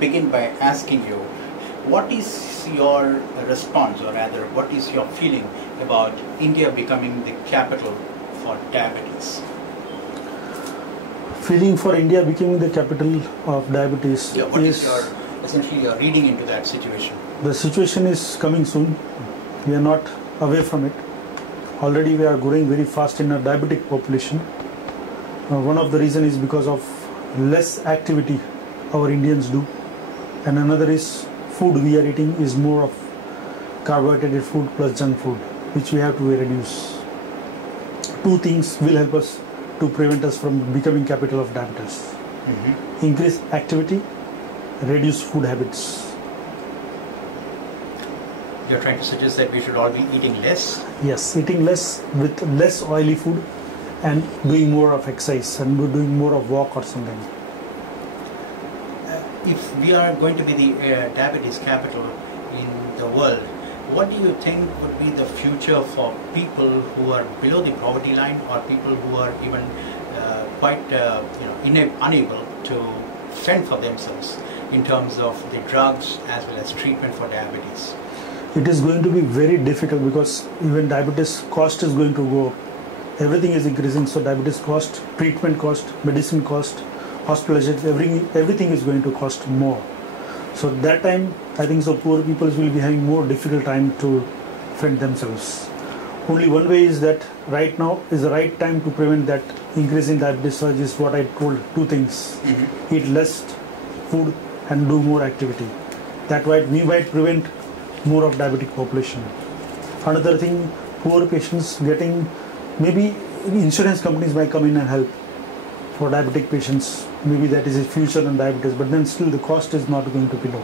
begin by asking you, what is your response, or rather, what is your feeling about India becoming the capital for diabetes? Feeling for India becoming the capital of diabetes What is essentially your reading into that situation? The situation is coming soon. We are not away from it. Already we are growing very fast in a diabetic population. One of the reasons is because of less activity our Indians do, and another is food we are eating is more of carbohydrated food plus junk food, which we have to reduce. Two things will help us to prevent us from becoming capital of diabetes. Increase activity, reduce food habits. You're trying to suggest that we should all be eating less? Yes, eating less with less oily food and doing more of exercise and doing more of walk or something. If we are going to be the diabetes capital in the world, what do you think would be the future for people who are below the poverty line, or people who are even quite unable to fend for themselves in terms of the drugs as well as treatment for diabetes? It is going to be very difficult because even diabetes cost is going to go up. Everything is increasing, so diabetes cost, treatment cost, medicine cost, hospitalization, everything is going to cost more. So that time, I think so poor people will be having more difficult time to fend themselves. Only one way is that right now is the right time to prevent that increase in diabetes surge is what I told, two things. Eat less food and do more activity. That way we might prevent more of diabetic population. Another thing, poor patients getting, maybe insurance companies might come in and help for diabetic patients. Maybe that is a future in diabetes, but then still the cost is not going to be low.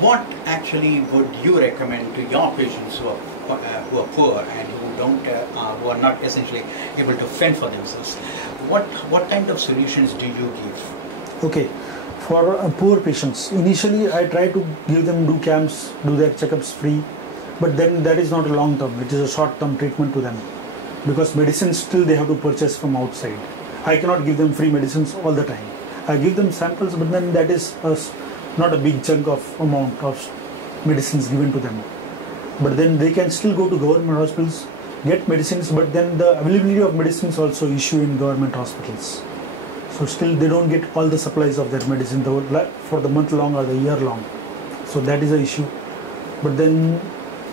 What actually would you recommend to your patients who are poor and who are not essentially able to fend for themselves? What kind of solutions do you give? Okay, for poor patients, initially I try to give them do camps, do their checkups free, but then that is not a long term, it is a short term treatment to them, because medicines still they have to purchase from outside. I cannot give them free medicines all the time. I give them samples, but then that is not a big chunk of amount of medicines given to them. But then they can still go to government hospitals, get medicines, but then the availability of medicines also issue in government hospitals. So still they don't get all the supplies of that medicine for the month long or the year long. So that is the issue. But then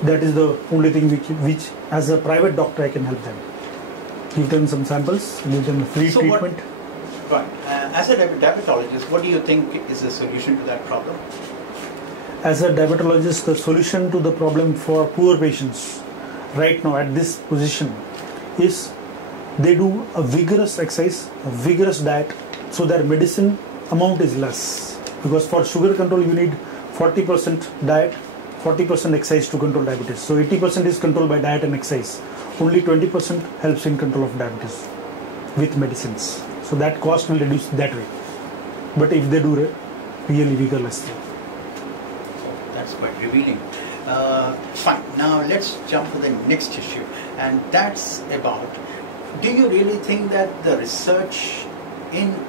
that is the only thing which as a private doctor I can help them. Give them some samples, give them free treatment. As a diabetologist, what do you think is the solution to that problem? As a diabetologist, the solution to the problem for poor patients right now at this position is they do a vigorous exercise, a vigorous diet, so their medicine amount is less. Because for sugar control you need 40% diet, 40% exercise to control diabetes. So 80% is controlled by diet and exercise. Only 20% helps in control of diabetes with medicines. So that cost will reduce that way. But if they do really vigorous. That's quite revealing. Fine. Now let's jump to the next issue, and that's about, do you really think that the research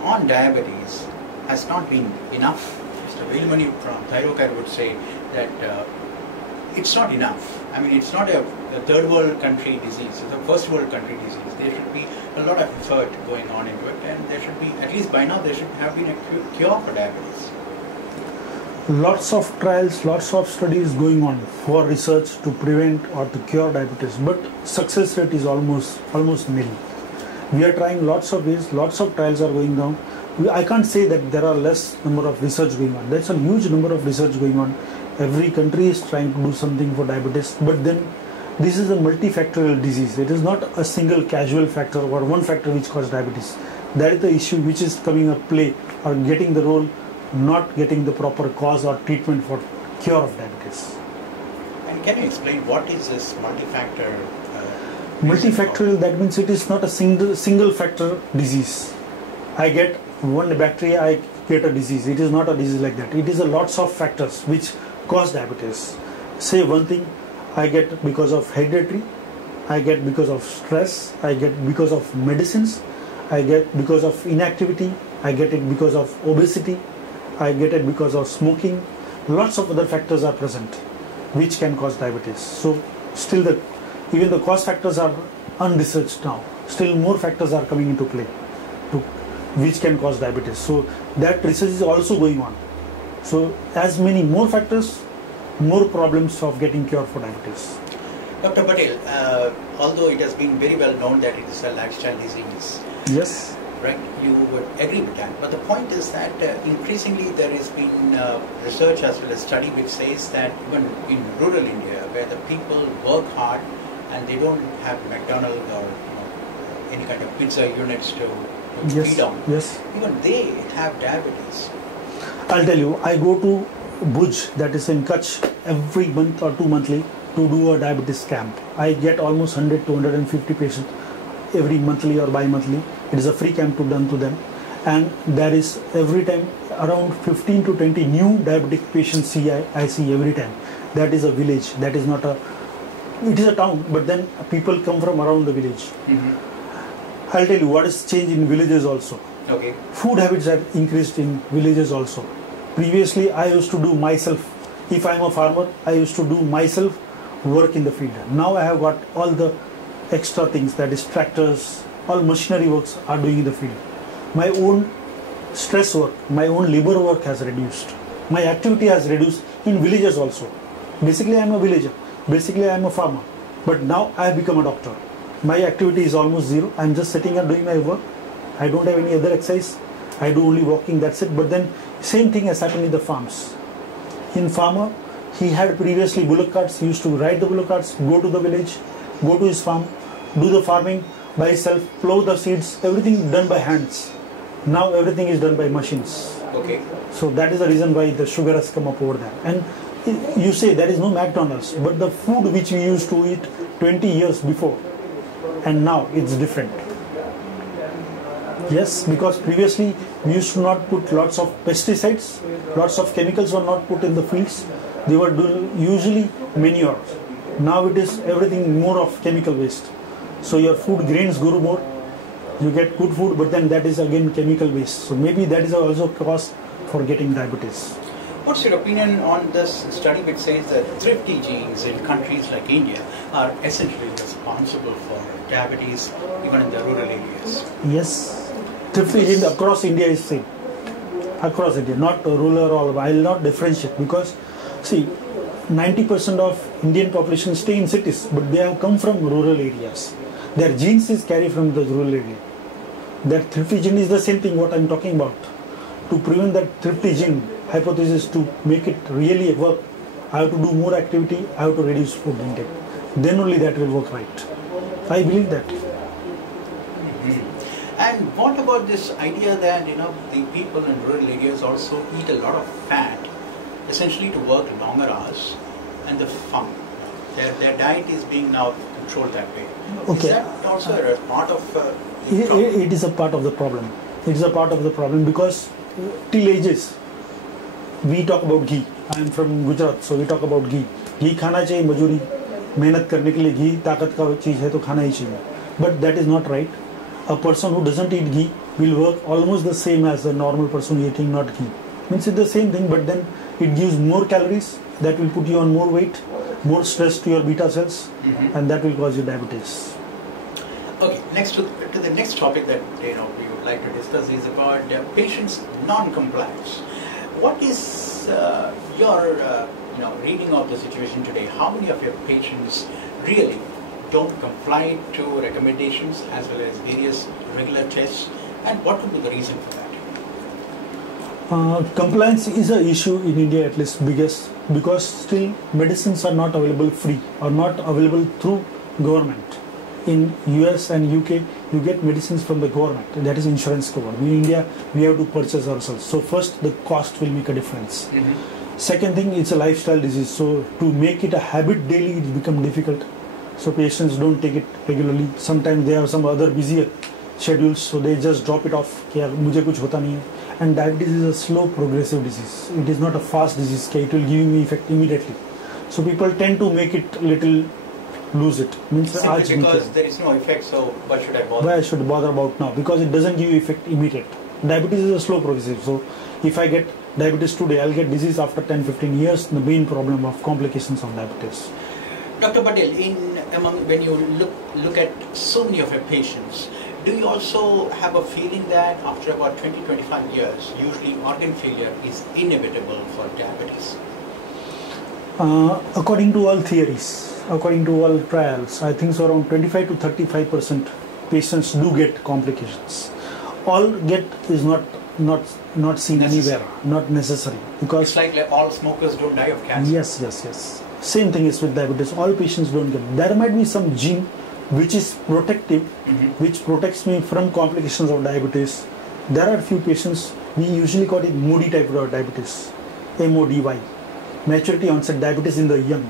on diabetes has not been enough? Mr. Velmani from Thyrocare would say that it's not enough. I mean, it's not a third world country disease, it's a first world country disease. There should be a lot of effort going on into it, and there should be, at least by now, there should have been a cure for diabetes. Lots of trials, lots of studies going on for research to prevent or to cure diabetes, but success rate is almost nil. We are trying lots of ways, lots of trials are going on. I can't say that there are less number of research going on. There's a huge number of research going on. Every country is trying to do something for diabetes, but then this is a multifactorial disease. It is not a single casual factor or one factor which causes diabetes. That is the issue which is coming up play or getting the role, not getting the proper cause or treatment for cure of diabetes. And can you explain what is this multifactor? Multifactorial, that means it is not a single factor disease. I get one bacteria, I get a disease. It is not a disease like that. It is a lots of factors which cause diabetes. Say one thing, I get because of hereditary, I get because of stress, I get because of medicines, I get because of inactivity, I get it because of obesity, I get it because of smoking. Lots of other factors are present which can cause diabetes. So still even the cause factors are unresearched now. Still more factors are coming into play which can cause diabetes. So that research is also going on. So as many more factors, more problems of getting cure for diabetes. Dr. Patel, although it has been very well known that it is a lifestyle disease, yes, right? You would agree with that. But the point is that increasingly there has been research as well as study which says that even in rural India, where the people work hard and they don't have McDonald's or any kind of pizza units to feed on, even they have diabetes. I'll tell you, I go to Bhuj, that is in Kutch, every month or 2 monthly to do a diabetes camp. I get almost 100 to 150 patients every monthly or bi-monthly. It is a free camp done to them, and there is every time around 15 to 20 new diabetic patients I see every time. That is a village, that is not it is a town, but then people come from around the village. I'll tell you what is changed in villages also. Okay. Food habits have increased in villages also. Previously I used to do myself, if I am a farmer, I used to do myself work in the field. Now I have got all the extra things, that is tractors, all machinery works are doing in the field. My own stress work, my own labor work has reduced. My activity has reduced in villages also. Basically I am a villager, basically I am a farmer, but now I have become a doctor. My activity is almost zero. I am just sitting and doing my work. I don't have any other exercise. I do only walking, that's it. But then same thing has happened in the farms. In farmer, he had previously bullock carts. He used to ride the bullock carts, go to the village, go to his farm, do the farming by himself, plow the seeds, everything done by hands. Now everything is done by machines. Okay. So that is the reason why the sugar has come up over there. And you say there is no McDonald's, but the food which we used to eat 20 years before and now it's different. Yes, because previously we used to not put lots of pesticides, lots of chemicals were not put in the fields. They were usually manure. Now it is everything more of chemical waste. So your food grains grow more, you get good food, but then that is again chemical waste. So maybe that is also a cause for getting diabetes. What's your opinion on this study which says that thrifty genes in countries like India are essentially responsible for diabetes even in the rural areas? Yes, thrifty gene across India is same. Across India, not rural or I will not differentiate, because see, 90% of Indian population stay in cities, but they have come from rural areas. Their genes is carried from the rural area. That thrifty gene is the same thing what I am talking about. To prevent that thrifty gene hypothesis, to make it really work, I have to do more activity, I have to reduce food intake. Then only that will work right. I believe that. And what about this idea that the people in rural areas also eat a lot of fat, essentially to work longer hours, and the farm, their diet is being now controlled that way. Okay. Is that also a part of it is a part of the problem. It is a part of the problem because till ages we talk about ghee. I am from Gujarat, so we talk about ghee. Ghee खाना चाहिए, मजूरी मेहनत करने के लिए घी ताकत का चीज़ है तो खाना ही चाहिए. But that is not right. A person who doesn't eat ghee will work almost the same as a normal person eating not ghee. Means it's the same thing, but then it gives more calories, that will put you on more weight, more stress to your beta cells, and that will cause you diabetes. Okay, next to the next topic that we would like to discuss is about patients' non-compliance. What is your reading of the situation today? How many of your patients really don't comply to recommendations as well as various regular tests, and what would be the reason for that? Compliance is an issue in India, at least biggest, because still medicines are not available free or not available through government. In US and UK, you get medicines from the government, that is insurance covered. In India, we have to purchase ourselves. So first, the cost will make a difference. Second thing, it's a lifestyle disease. So to make it a habit daily, it's become difficult. So patients don't take it regularly. Sometimes they have some other busier schedules, so they just drop it off. मुझे कुछ होता नहीं है. And diabetes is a slow progressive disease. It is not a fast disease. It will give me effect immediately. So people tend to make it little lose it. Means simply because there is no effect, so why should I bother? Why I should bother about now? Because it doesn't give you effect immediate. Diabetes is a slow progressive. So If I get diabetes today, I'll get disease after 10-15 years. The main problem of complications of diabetes. Dr. Patel, when you look at so many of your patients, do you also have a feeling that after about 20-25 years, usually organ failure is inevitable for diabetes? According to all theories, according to all trials, I think so around 25 to 35% patients do get complications. All get is not seen Necessary. anywhere, not necessary, because It's like all smokers don't die of cancer. yes. Same thing is with diabetes. All patients don't get. There might be some gene which is protective, which protects me from complications of diabetes. There are few patients, we usually call it moody type of diabetes, MODY, maturity onset diabetes in the young.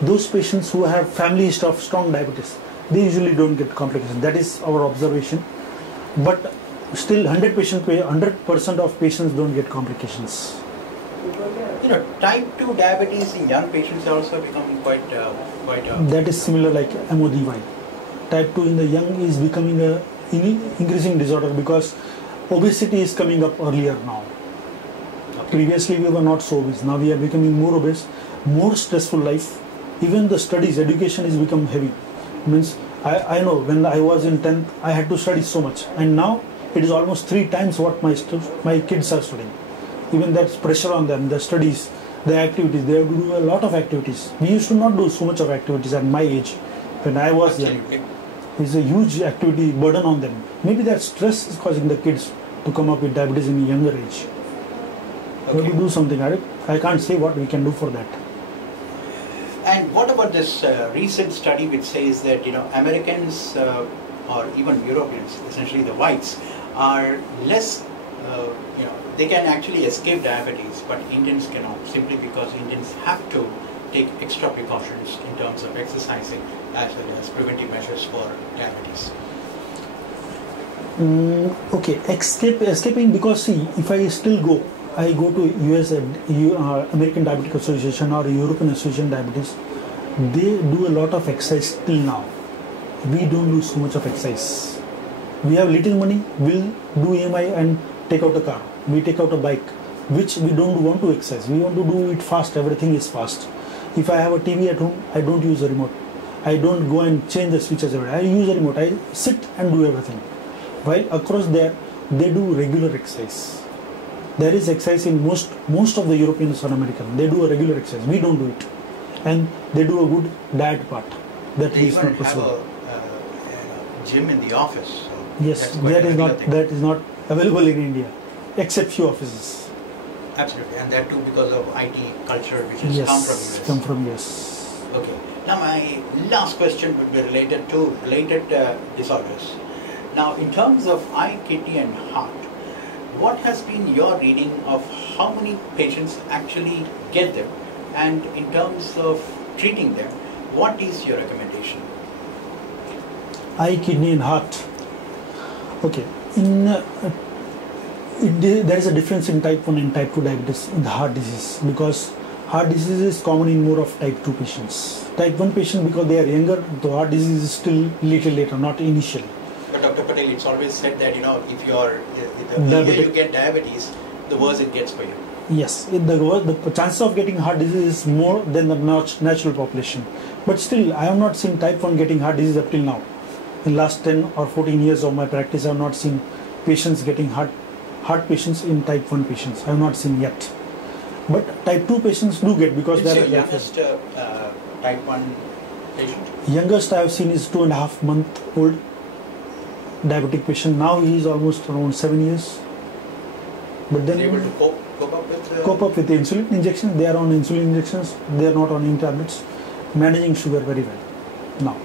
Those patients who have family history of strong diabetes, they usually don't get complications. That is our observation. But still 100% of patients don't get complications. Type 2 diabetes in young patients are also becoming quite That is similar like MODY. Type 2 in the young is becoming a increasing disorder because obesity is coming up earlier now. Okay. Previously we were not so obese. Now we are becoming more obese, more stressful life. Even the studies, education is become heavy. Means I know when I was in 10th, I had to study so much, and now it is almost 3 times what my kids are studying. Even that's pressure on them, the studies, the activities, they have to do a lot of activities. We used to not do so much of activities at my age when I was young. It's a huge activity burden on them. Maybe that stress is causing the kids to come up with diabetes in a younger age. We have to do something. I can't say what we can do for that. And what about this recent study which says that Americans or even Europeans, essentially the whites, are less they can actually escape diabetes, but Indians cannot, simply because Indians have to take extra precautions in terms of exercising as well as preventive measures for diabetes. Okay, escaping because see, if I still go, I go to US American Diabetic Association or European Association Diabetes, they do a lot of exercise till now. We don't do so much of exercise. We have little money, we'll do EMI and take out a car. We take out a bike, which we don't want to exercise. We want to do it fast, everything is fast. If I have a TV at home, I don't use a remote. I don't go and change the switches every day. I use a remote, I sit and do everything. While across there, they do regular exercise. There is exercise in most of the Europeans or Americans. They do a regular exercise. We don't do it. And they do a good diet part. That They is even not possible. have a gym in the office. So Yes, that's quite a regular thing. that is not available in India, except few offices. Absolutely, and that too because of IT culture which has come from US. Come from US. Okay. Now my last question would be related to related disorders. Now, in terms of eye, kidney, and heart, what has been your reading of how many patients actually get them, and in terms of treating them, what is your recommendation? Eye, kidney, and heart. Okay. There is a difference in type 1 and type 2 diabetes in the heart disease, because heart disease is common in more of type 2 patients. Type 1 patient, because they are younger, the heart disease is still little later, not initially. But Dr. Patel, it's always said that if the earlier you get diabetes, the worse it gets for you. Yes, the chances of getting heart disease is more than the natural population. But still, I have not seen type 1 getting heart disease up till now. In last 10 or 14 years of my practice, I have not seen patients getting heart patients in type 1 patients. I have not seen yet. But type 2 patients do get, because It's they your are youngest type 1 patient? youngest I have seen is 2.5 month old diabetic patient. Now he is almost around 7 years. But then able to cope up with cope up with the insulin injection. They are on insulin injections. They are not on any tablets. Managing sugar very well now.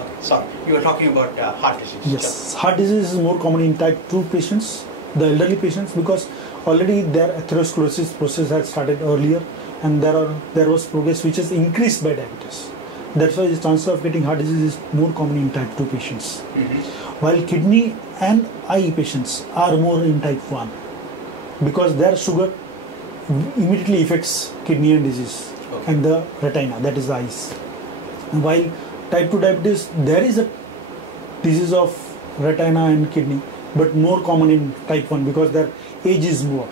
Okay, sorry, you were talking about heart disease. Yes, heart disease is more common in type 2 patients, the elderly patients, because already their atherosclerosis process had started earlier, and there was progress which is increased by diabetes. That's why the chance of getting heart disease is more common in type 2 patients. While kidney and eye patients are more in type 1, because their sugar immediately affects kidney and disease and the retina, that is the eyes. While type 2 diabetes, there is a disease of retina and kidney, but more common in type 1 because their age is more.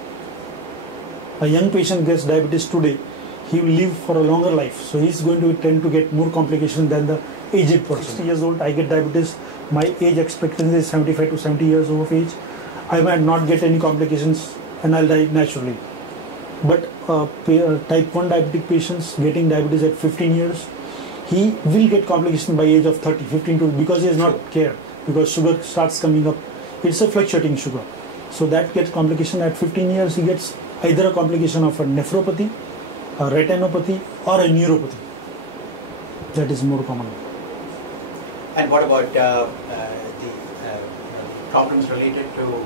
A young patient gets diabetes today, he will live for a longer life, so he's going to tend to get more complications than the aged person. 60 years old, I get diabetes, my age expectancy is 75 to 70 years of age, I might not get any complications and I'll die naturally. But type 1 diabetic patients getting diabetes at 15 years, he will get complications by age of 30, 15 to, because he has not cared, because sugar starts coming up. It's a fluctuating sugar. So that gets complication at 15 years, he gets either a complication of a nephropathy, a retinopathy or a neuropathy. That is more common. And what about the problems related to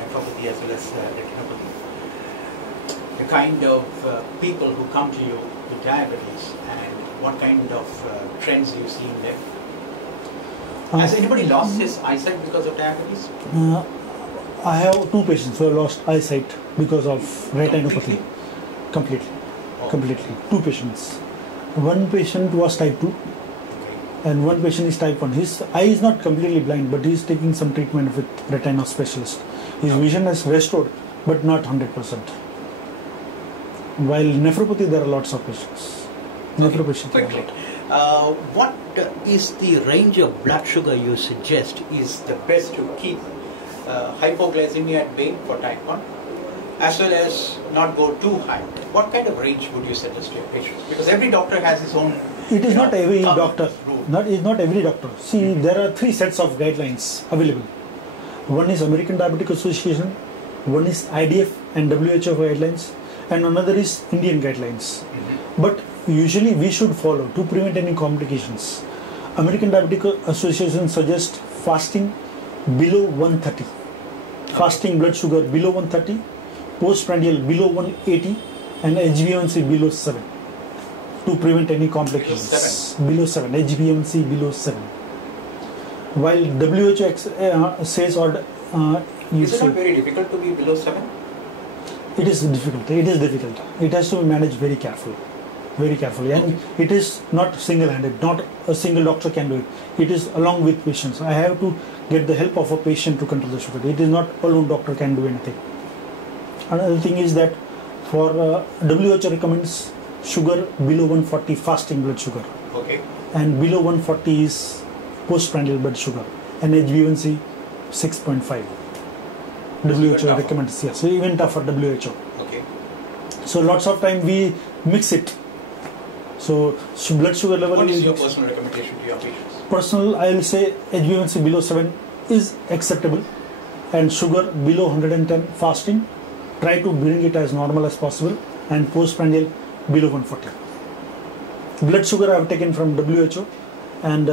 nephropathy as well as retinopathy? The kind of people who come to you with diabetes and what kind of trends you see in them? Has anybody lost his eyesight because of diabetes? I have 2 patients who have lost eyesight because of retinopathy. Completely. Oh. Completely. 2 patients. One patient was type 2 and one patient is type 1. His eye is not completely blind, but he is taking some treatment with retina specialist. His vision has restored, but not 100%. While nephropathy, there are lots of patients. Nephropathy. Quickly, what is the range of blood sugar you suggest is the best to keep hypoglycemia at bay for type 1, as well as not go too high? What kind of range would you suggest to your patients? Because every doctor has his own. It is not every doctor. Rule. Not every doctor. See, there are 3 sets of guidelines available. One is American Diabetic Association, one is IDF and WHO guidelines, and another is Indian guidelines. But usually we should follow to prevent any complications. American Diabetic Association suggests fasting below 130, fasting blood sugar below 130, postprandial below 180, and HbA1c below 7 to prevent any complications. Below 7, HbA1c below 7. While WHO says or is it not very difficult to be below 7? It is difficult. It is difficult. It has to be managed very carefully. Very carefully, and it is not single-handed. Not a single doctor can do it. It is along with patients. I have to get the help of a patient to control the sugar. It is not alone doctor can do anything. Another thing is that for WHO recommends sugar below 140 fasting blood sugar. Okay. And below 140 is postprandial blood sugar, and HbA1c 6.5. WHO recommends, yes, so even tougher WHO. Okay. So lots of time we mix it. So blood sugar level. What is your personal recommendation to your patients? Personal, I will say HbA1c below 7 is acceptable, and sugar below 110 fasting. Try to bring it as normal as possible, and postprandial below 140. Blood sugar I have taken from WHO, and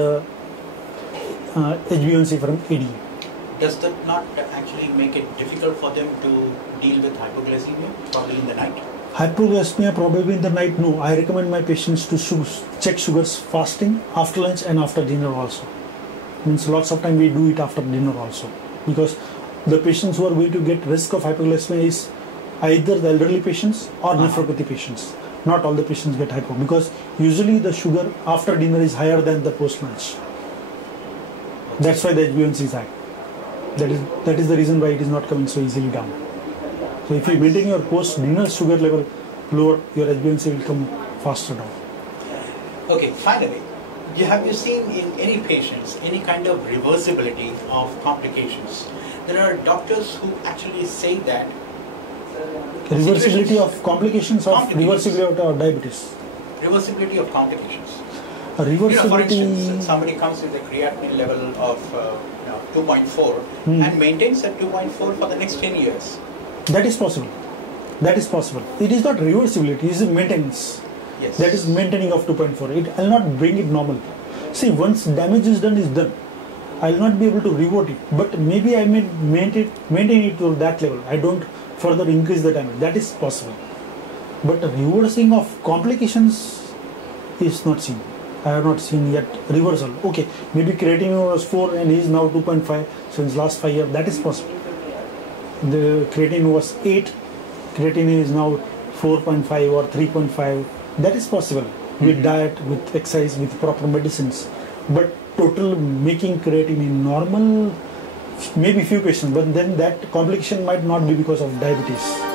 HbA1c from ADA. Does that not actually make it difficult for them to deal with hypoglycemia, probably in the night? Hypoglycemia probably in the night, no. I recommend my patients to check sugars fasting, after lunch and after dinner also. Means lots of time we do it after dinner also. Because the patients who are going to get risk of hypoglycemia is either the elderly patients or nephropathy patients. Not all the patients get hypo, because usually the sugar after dinner is higher than the post lunch. That's why the HbA1c is high. That is the reason why it is not coming so easily down. So if you maintain your post-dinner sugar level lower, your HbA1c will come faster down. Okay, finally, have you seen in any patients any kind of reversibility of complications? There are doctors who actually say that reversibility of complications of reversibility of diabetes. Reversibility of complications. Reversibility. For instance, somebody comes with a creatinine level of 2.4 and maintains at 2.4 for the next 10 years. That is possible. That is possible. It is not reversibility, it is maintenance. Yes. That is maintaining of 2.4. It will not bring it normal. See, once damage is done, is done. I will not be able to revert it, but maybe I may maintain it to that level. I don't further increase the damage. That is possible. But reversing of complications is not seen. I have not seen yet reversal. Okay, maybe creatinine was 4 and he is now 2.5 since last 5 years. That is possible. The creatinine was 8, creatinine is now 4.5 or 3.5. That is possible with diet, with exercise, with proper medicines. But total making creatinine normal maybe few patients, but then that complication might not be because of diabetes.